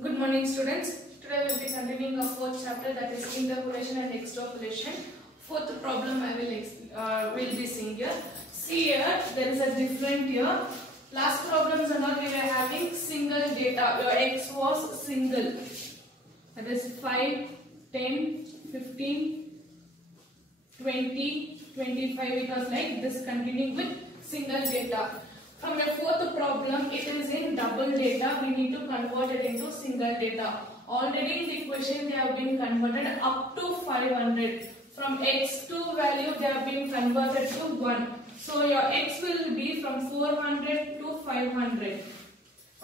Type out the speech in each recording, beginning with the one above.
Good morning, students. Today we will be continuing our fourth chapter, that is interpolation and extrapolation. Fourth problem I will be seeing here. See here, there is a different here. Last problems and all we were having single data. Your x was single. That is 5, 10, 15, 20, 25. It was like this, continuing with single data. From your fourth problem, it is in double data. We need to convert it into single data. Already in the question they have been converted up to 500. From x2 value they have been converted to 1. So your x will be from 400 to 500.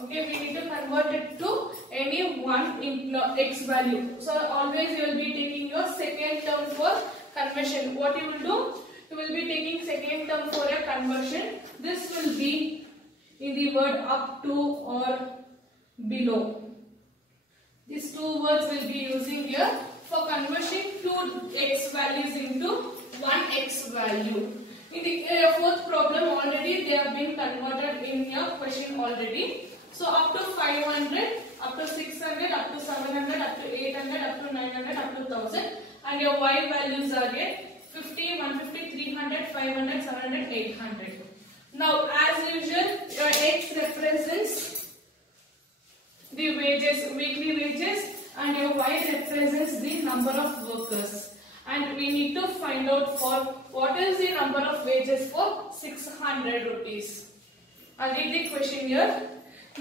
Okay, we need to convert it to any one in x value. So always you will be taking your second term for conversion. What you will do? You will be taking second term for a conversion. This will be in the word up to or below. These two words will be using here for converting two x values into one x value. In the fourth problem already they have been converted in your question already. So up to 500, up to 600, up to 700, up to 800, up to 900, up to 1000, and your y values are here 50, 150, 300, 500, 700, 800. Now as usual your x represents the wages, weekly wages, and your y represents the number of workers. And we need to find out for what is the number of wages for 600 rupees. I'll read the question here.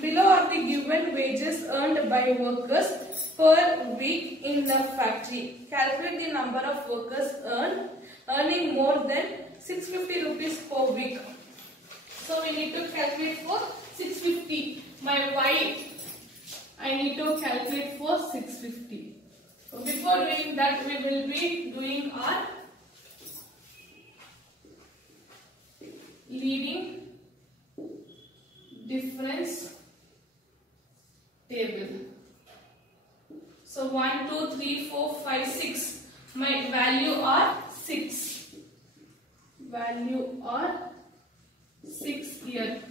Below are the given wages earned by workers per week in the factory. Calculate the number of workers earning more than 650 rupees per week. So we need to calculate for 650. My y, I need to calculate for 650. So before doing that, we will be doing our leading difference table. So 1, 2, 3, 4, 5, 6. My value are 6. Value are 6 here.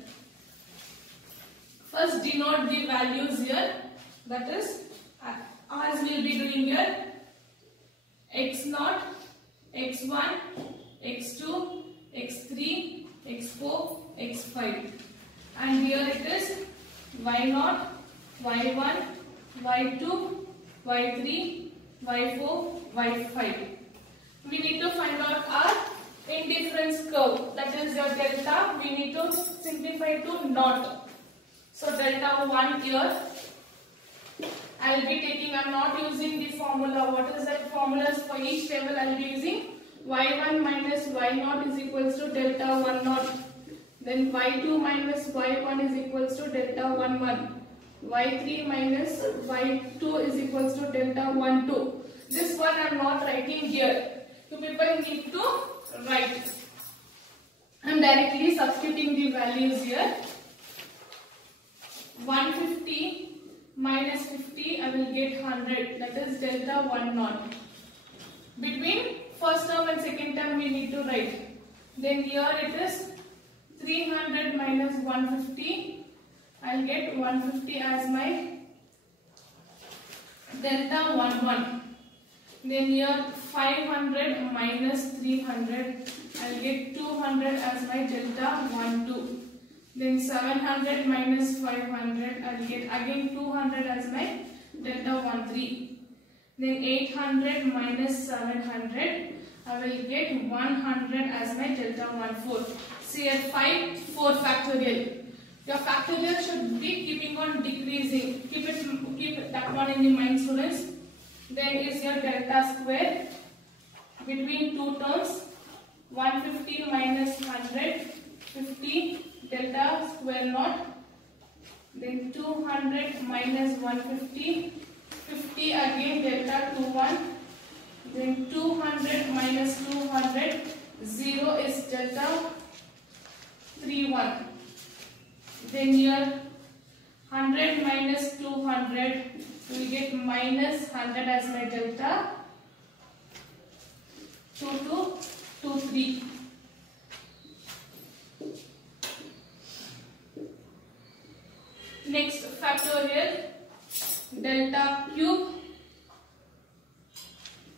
First denote the values here. That is, as we will be doing here, x0, x1, x2, x3, x4, x5. And here it is y0, y1, y2, y3, y4, y5. We need to find out our indifference curve, that is your delta. We need to simplify to naught. So delta 1 here, I will be taking, I am not using the formula. What is that formulas for each table? I will be using y1 minus y0 is equals to delta 1 naught. Then y2 minus y1 is equals to delta 1 1. y3 minus y2 is equals to delta 1 2. This one I am not writing here. You people need to write. I am directly substituting the values here. 150 minus 50, I will get 100. That is delta 1 naught. Between first term and second term we need to write. Then here it is 300 minus 150. I will get 150 as my delta 1 1. Then here 500 minus 300. I will get 200 as my delta 1 2. Then 700 minus 500, I will get again 200 as my delta 1 3. Then 800 minus 700, I will get 100 as my delta 1 4. See here 5, 4 factorial. Your factorial should be keeping on decreasing. Keep that one in the mind, students. Then is your delta square between two terms. 150 minus 100, 50. Delta square naught, then 200 minus 150, 50 again delta 21, then 200 minus 200, 0 is delta 31. Then here 100 minus 200, we will get minus 100 as my delta 2 2, 2 3. Next factorial, delta cube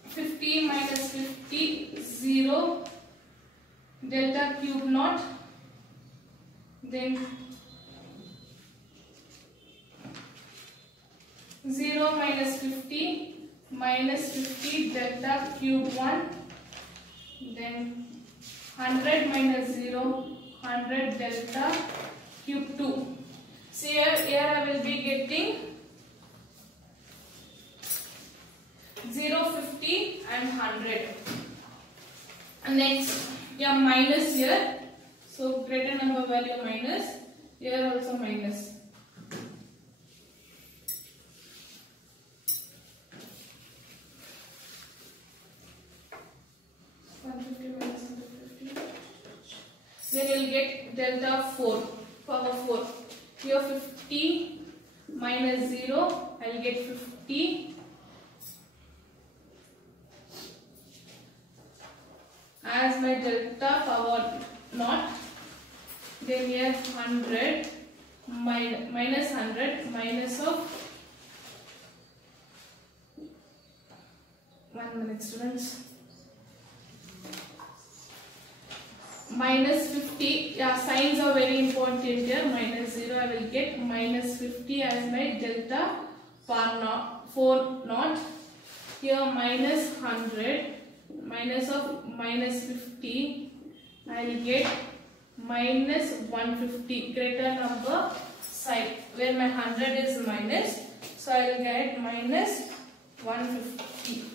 50 minus 50 0 delta cube naught, then 0 minus 50 delta cube 1, then 100 minus 0 100 delta cube 2. So here I will be getting 0, 50 and 100. And next, yeah, minus here. So greater number value minus, here also minus. Then you will get delta 4, power 4. Here 50 minus 0, I will get 50 as my delta power naught. Then here 100 minus 100 minus of 1 minute students. Minus 50, yeah, signs are very important here. Minus 0, I will get minus 50 as my delta power naught, 4 naught. Here minus 100, minus of minus 50, I will get minus 150, greater number side, where my 100 is minus, so I will get minus 150.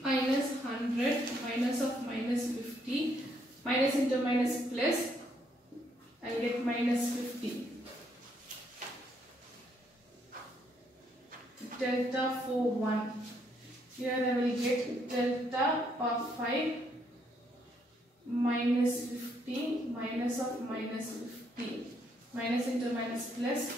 Minus 100 minus of minus 50, minus into minus plus, I will get minus 50. Delta 4 1. Here I will get delta of 5 minus 50 minus of minus 50. Minus into minus plus,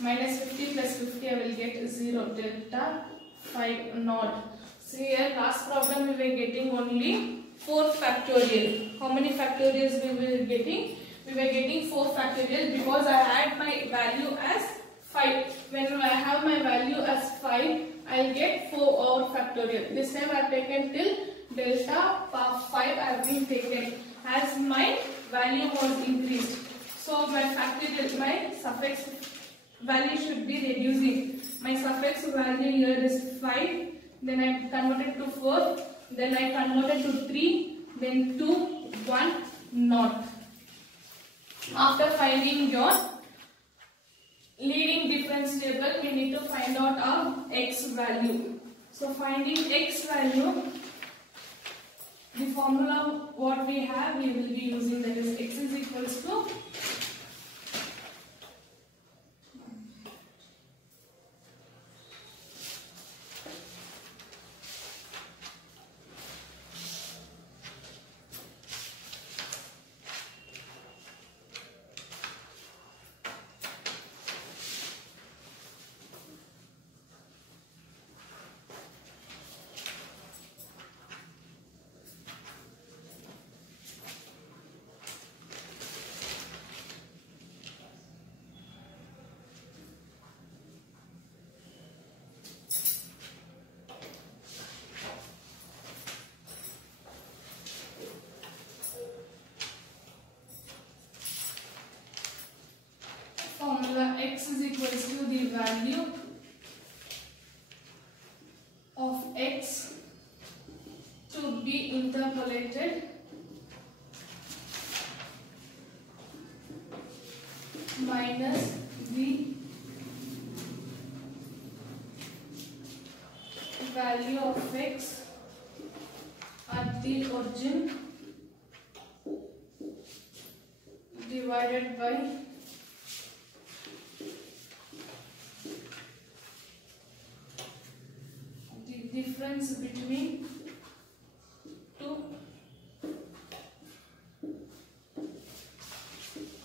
minus 50 plus 50 I will get 0, delta 5 naught. So here last problem we were getting only 4 factorial. How many factorials we were getting? We were getting 4 factorial because I had my value as 5. When I have my value as 5, I will get 4 over factorial. This time I have taken till delta power 5 I have been taken as my value was increased. So my factorial, my suffix value should be reducing. My suffix value here is 5. Then I converted to 4, then I converted to 3, then 2, 1, naught. After finding your leading difference table, we need to find out our x value. So finding x value, the formula what we have, we will be using, that is x is equals to formula x is equals to the value of x to be interpolated minus the value of x at the origin divided by the difference between two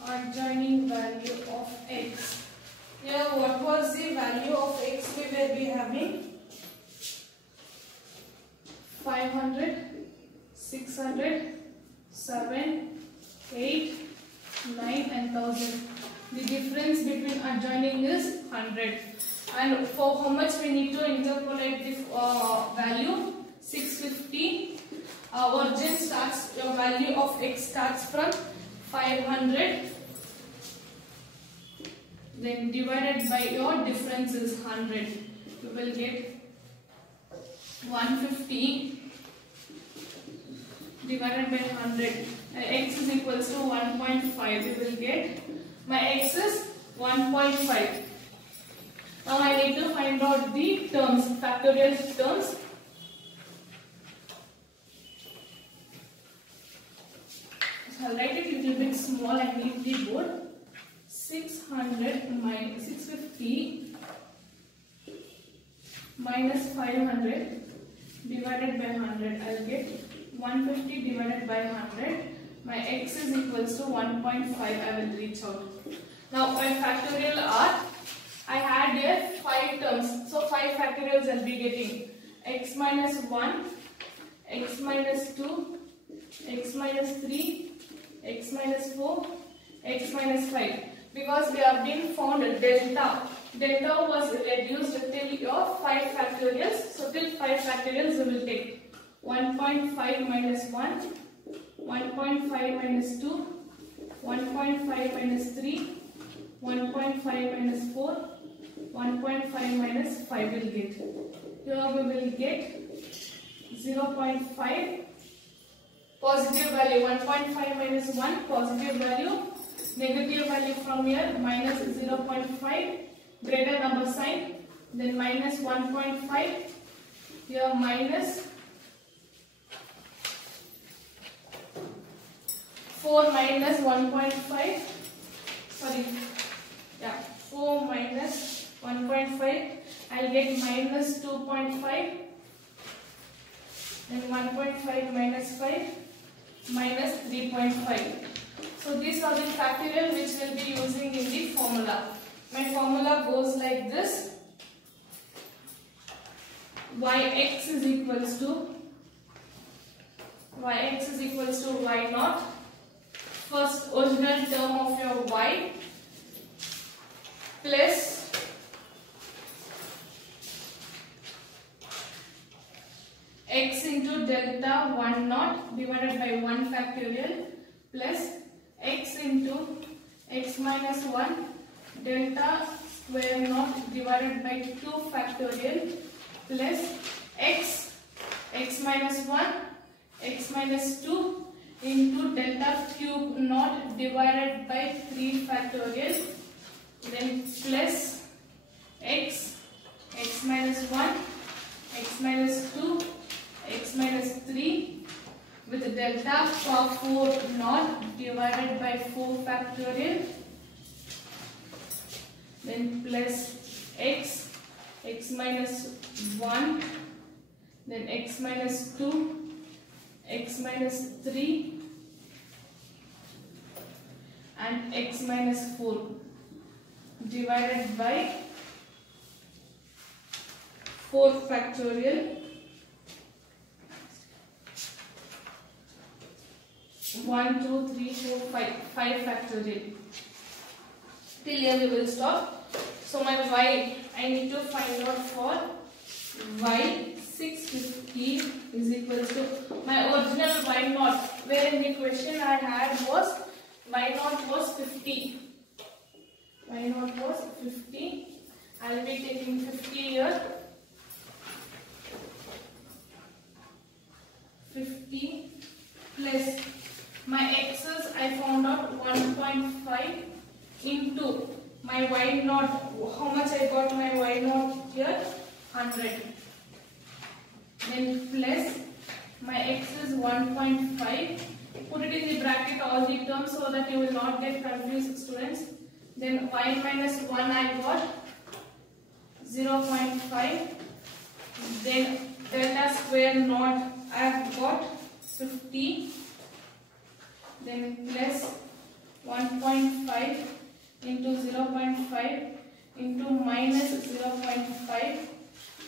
adjoining value of x. Here what was the value of x we will be having? 500, 6 600, 7, 8, 9 and 1000. The difference between adjoining is 100. And for how much we need to interpolate the value? 650. Origin starts, your value of x starts from 500. Then divided by your difference is 100. You will get 150 divided by 100. X is equals to 1.5. You will get, my x is 1.5. Now I need to find out the terms, factorial terms. So I'll write it a little bit small. I need the board. 600 minus 650 minus 500 divided by 100. I'll get 150 divided by 100. My x is equals to 1.5. I will reach out. Now my factorial are, I had here 5 terms. So 5 factorials I'll be getting. X minus 1, x minus 2, x minus 3, x minus 4, x minus 5. Because we have been found delta. Delta was reduced till your 5 factorials. So till 5 factorials we will take 1.5 minus 1, 1.5 minus 2, 1.5 minus 3, 1.5 minus 4, 1.5 minus 5 will get. Here we will get 0.5 positive value. 1.5 minus 1 positive value. Negative value from here minus 0.5, greater number sign, then minus 1.5, here minus 4 minus 1.5, sorry, yeah, 4 minus 1.5, I'll get minus 2.5, then 1.5 minus 5, minus 3.5. So these are the factorial which we'll be using in the formula. My formula goes like this. Yx is equals to y naught. First original term of your y plus x into delta 1 naught divided by 1 factorial plus x into x minus 1 delta square naught divided by 2 factorial plus x minus 1 x minus 2 into delta cube naught divided by 3 factorial, then plus x minus 1 x minus 2 x minus 3 with delta 4 naught divided by 4 factorial, then plus x minus 1, then x minus 2, x minus 3 and x minus 4 divided by 4 factorial, 1, 2, 3, 4, 5 factorial. Till here we will stop. So my y, I need to find out for y 650 is equals to my original y naught, where in the question I had was y naught was 50. Y naught was 50. I will be taking 50 here. 50 plus my x's I found out 1.5 into my y naught. How much I got my y naught here? 100. Then plus my x is 1.5. Put it in the bracket all the terms so that you will not get confused, students. Then y minus 1 I got 0.5. Then delta square naught I have got 50. Then plus 1.5 into 0.5 into minus 0.5.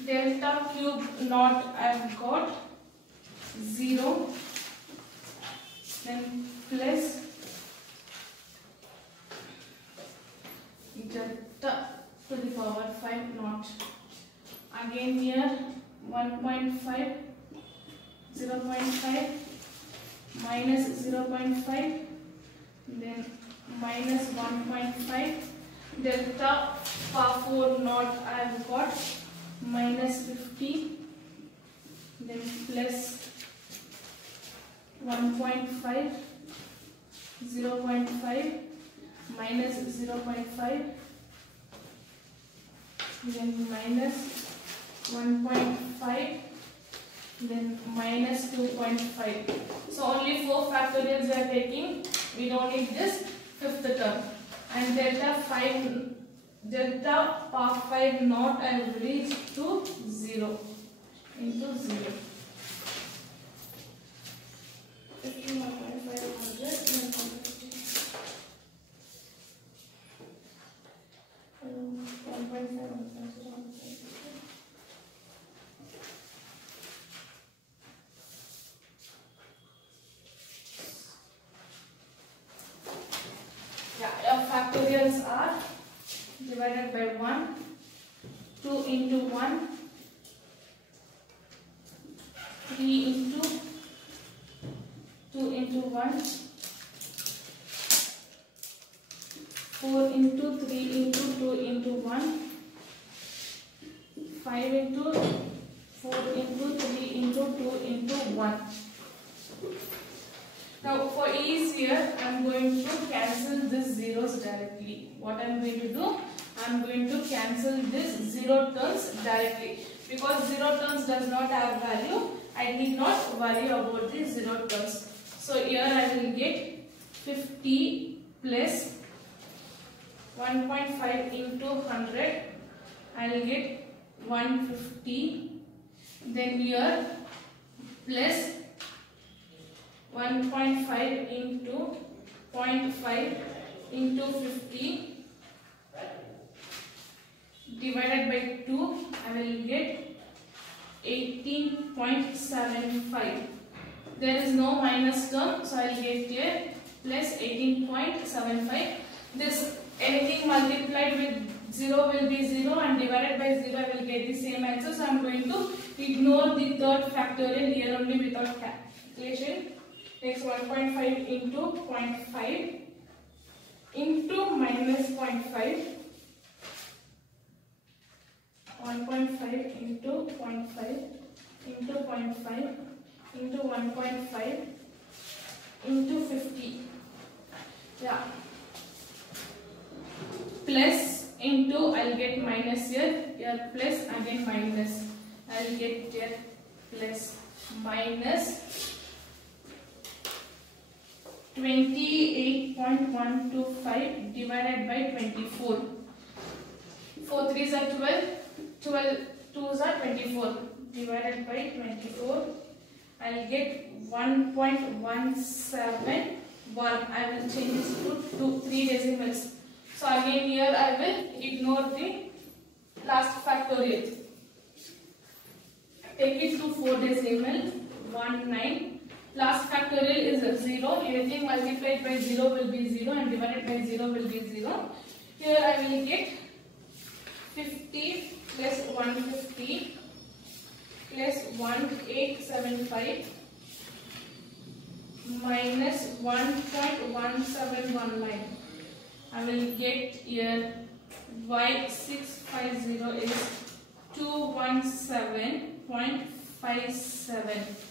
Delta cube naught I have got 0. 1.5, 0.5, minus 0.5, then minus 1.5. Delta power 4 naught I have got minus 50, then plus 1.5, 0.5, minus 0.5, then minus 1.5, then minus 2.5. So only 4 factorials we are taking. We don't need this fifth term. And delta power 5 naught I will reach to 0 into 0. 1.5. Factorials are divided by 1, 2 into 1, 3 into 2 into 1, 4 into 3 into 2 into 1, 5 into 4 into 3 into 2 into 1. Now for ease here, I am going to cancel these zeros directly. What I am going to do? I am going to cancel this 0 terms directly. Because 0 terms does not have value, I need not worry about the 0 terms. So here I will get 50 plus 1.5 into 100. I will get 150. Then here plus 1.5 into 0.5 into 50 divided by 2, I will get 18.75. There is no minus term, so I will get here plus 18.75. This anything multiplied with 0 will be 0 and divided by 0 I will get the same answer. So I am going to ignore the third factorial here only without calculation. Next 1.5 into 0.5 into minus 0.5. 1.5 into 0.5 into 0.5 into 1.5 into 50. Yeah. Plus into I'll get minus here plus again minus. I'll get here plus minus 28.125 divided by 24. 4 3s are 12, 12 2s are 24 divided by 24. I will get 1.171. I will change this to 3 decimals. So again here I will ignore the last factorial. Take it to 4 decimal, 19. Last factorial is 0. Anything multiplied by 0 will be 0 and divided by 0 will be 0. Here I will get 50 plus 150 plus 1875 minus 1.1719. I will get here Y650 is 217.57.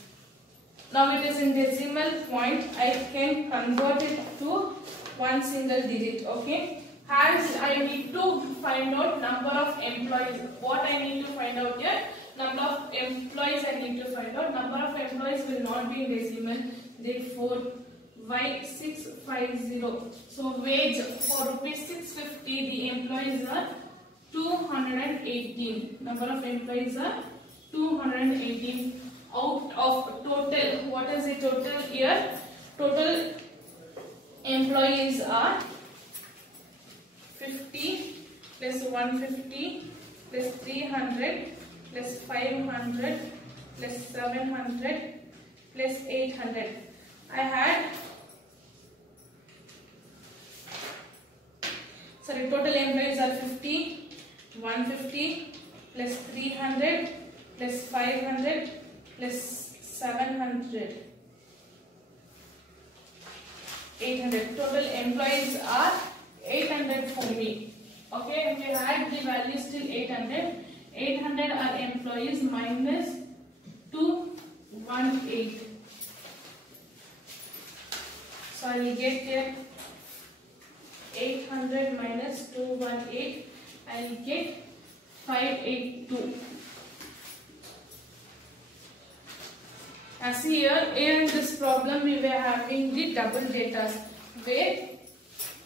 Now it is in decimal point. I can convert it to one single digit. Okay. As I need to find out number of employees. What I need to find out here? Number of employees I need to find out. Number of employees will not be in decimal. Therefore, Y650. So wage for rupees 650. The employees are 218. Number of employees are 218. Out of total, what is the total here? Total employees are 50 plus 150 plus 300 plus 500 plus 700 plus 800. I had, sorry, total employees are 50, 150 plus 300 plus 500 plus 700, 800. Total employees are 800 for me. Okay, we had the values till 800. 800 are employees minus 218. So I will get here 800 minus 218. I will get 582. As here in this problem we were having the double data where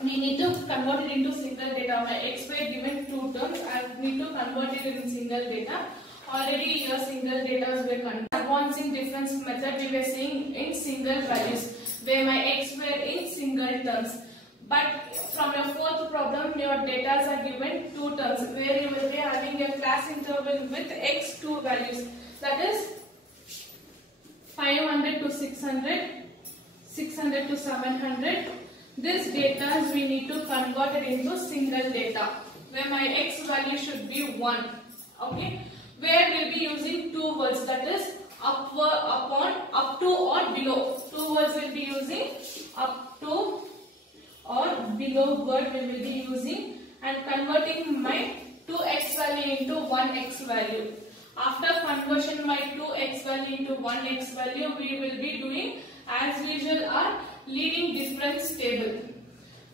we need to convert it into single data. My x were given two terms. I need to convert it in single data. Already here single data were converted. Advancing difference method we were seeing in single values where my x were in single terms. But from your fourth problem your data are given two terms where you will be having a class interval with x two values, that is 500 to 600, 600 to 700. This data we need to convert it into single data where my x value should be 1. Okay, where we'll be using two words, that is upward, upon, up to or below. Two words we'll be using, up to or below word we will be using, and converting my 2x value into 1x value. After conversion my 2x value into 1x value, we will be doing as usual our leading difference table,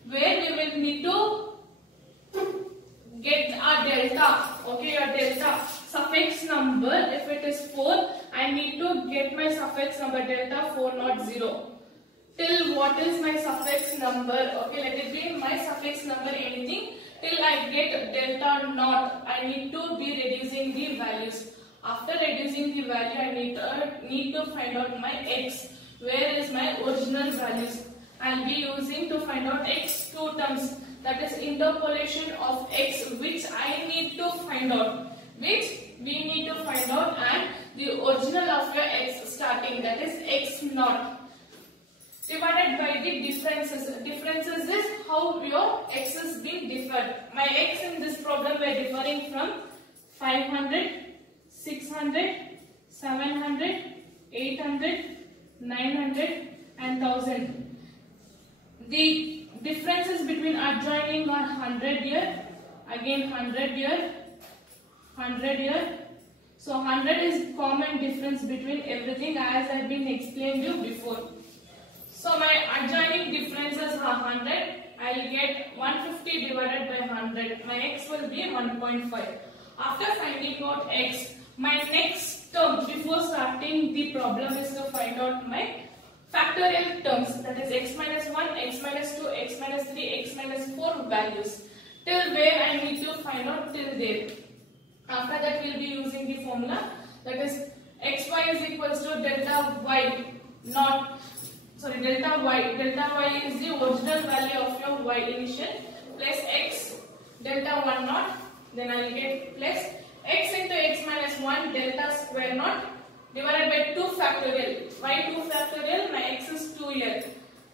where we will need to get our delta. Okay, your delta suffix number, if it is 4, I need to get my suffix number delta 400. Till what is my suffix number? Okay, let it be my suffix number anything till I get delta naught. I need to be reducing the values. After reducing the value, I need to find out my x. Where is my original values? I'll be using to find out x two terms, that is interpolation of x, which I need to find out, which we need to find out, and the original of your x starting, that is x naught, divided by the differences. Differences is how your x is being differed. My x in this problem were differing from 500, 600, 700, 800, 900 and 1000. The differences between adjoining are 100 here, again 100 here, 100 here. So 100 is common difference between everything as I have been explained you before. So my adjoining differences are 100. I will get 150 divided by 100. My x will be 1.5. After finding out x, my next term before starting the problem is to find out my factorial terms, that is x minus 1, x minus 2, x minus 3, x minus 4 values. Till where I need to find out till there. After that we will be using the formula, that is xy is equals to delta y not, sorry, delta y. Delta y is the original value of your y initial plus x delta 1 naught, then I will get plus x into x minus 1 delta square naught divided by 2 factorial. Why 2 factorial? My x is 2 here.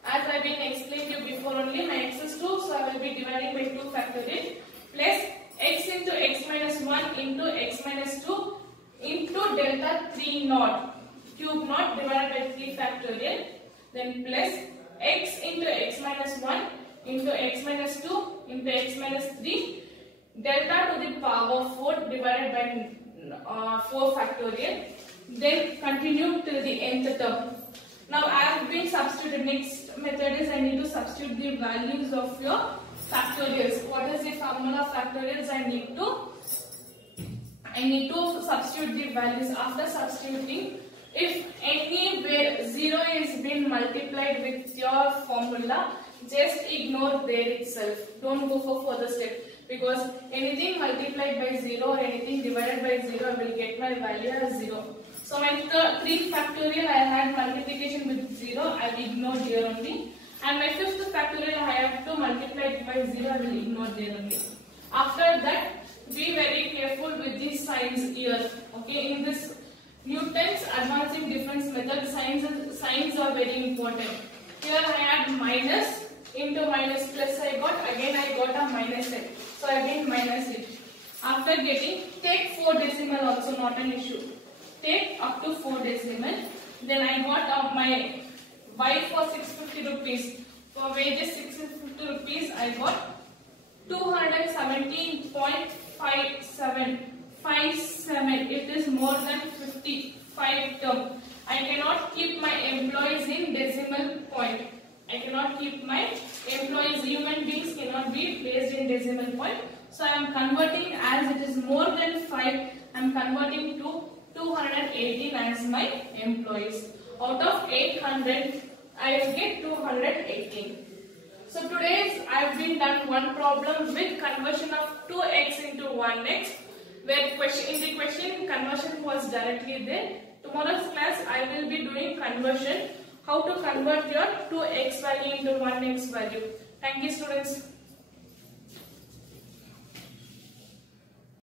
As I have been explained you before only, my x is 2, so I will be dividing by 2 factorial plus x into x minus 1 into x minus 2 into delta 3 naught cube naught divided by 3 factorial, then plus x into x minus 1 into x minus 2 into x minus 3 delta to the power 4 divided by 4 factorial, then continue till the nth term. Now I have been substituted. Next method is I need to substitute the values of your factorials. What is the formula of factorials? I need to substitute the values. After substituting, if anywhere 0 is been multiplied with your formula, just ignore there itself. Don't go for further step, because anything multiplied by 0 or anything divided by 0, I will get my value as 0. So my 3 factorial I had multiplication with 0, I will ignore here only. And my 5th factorial I have to multiply it by 0, I will ignore there only. After that, be very careful with these signs here. Okay, in this Newton's advancing difference method, signs are very important. Here I had minus into minus plus I got a minus it. So again minus it. After getting, take 4 decimal also, not an issue. take up to 4 decimal. Then I got my Y for 650 rupees. For wages 650 rupees, I got 217.57. It is more than 55 term. I cannot keep my employees in decimal point. I cannot keep my employees, human beings cannot be placed in decimal point. So I am converting, as it is more than 5, I am converting to 218 as my employees. Out of 800, I will get 218. So today I have been done one problem with conversion of 2x into 1x, where in the question conversion was directly there. Tomorrow's class I will be doing conversion, how to convert your 2x value into 1x value. Thank you, students.